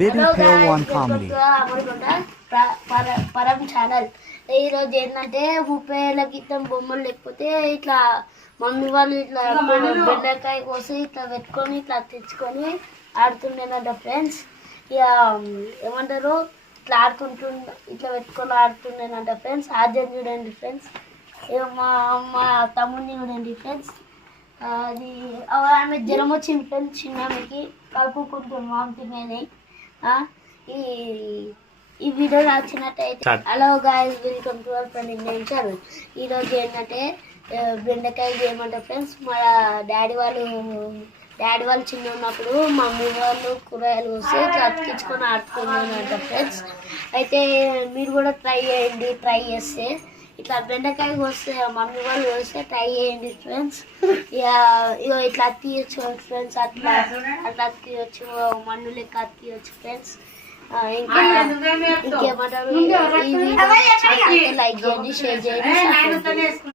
Bidu Pale One Comedy. పరం channel. ఈరోజు ఏంటంటే 30 ఏళ్ల క్రితం బొమ్మలు లేకపోతే ఇట్లా మమ్మీ వాళ్ళు ఇట్లా బెండకాయ కోసి ఇట్లా పెట్టుకొని ఇట్లా తెచ్చుకొని ఆడుతుండేనంట ఫ్రెండ్స్. ఇక ఏమంటారు ఇట్లా ఇట్లా పెట్టుకొని ఆడుతుండేనంట ఫ్రెండ్స్. ఆర్జన్ చూడండి ఫ్రెండ్స్, మా తమ్ముడిని చూడండి ఫ్రెండ్స్. అది ఆమె జ్వరం వచ్చింది ఫ్రెండ్స్, చిన్న ఆమెకి కలుపుకుంటుంది వామిటింగ్ అయినాయి. ఈ వీడియో నచ్చినట్టయితే hello guys, welcome to our channel. ఈరోజు ఏంటంటే బెండకాయ చేయమంటారు ఫ్రెండ్స్. మా డాడీ వాళ్ళు చిన్న ఉన్నప్పుడు మమ్మీ వాళ్ళు కూరగాయలు వస్తే ఇట్లా అతికించుకొని ఆడుకున్నానంట ఫ్రెండ్స్. అయితే మీరు కూడా ట్రై చేస్తే ఇట్లా బెండకాయ వస్తే మమ్మీ వాళ్ళు వస్తే ట్రై చేయండి ఫ్రెండ్స్. ఇక ఇట్లా అతికియచ్చు ఫ్రెండ్స్, అట్లా అతికియచ్చు, మన్ను లెక్క అతికియచ్చు ఫ్రెండ్స్. ఇంకేమంటారు, ఈ వీడియో లైక్ చేయండి, షేర్ చేయండి.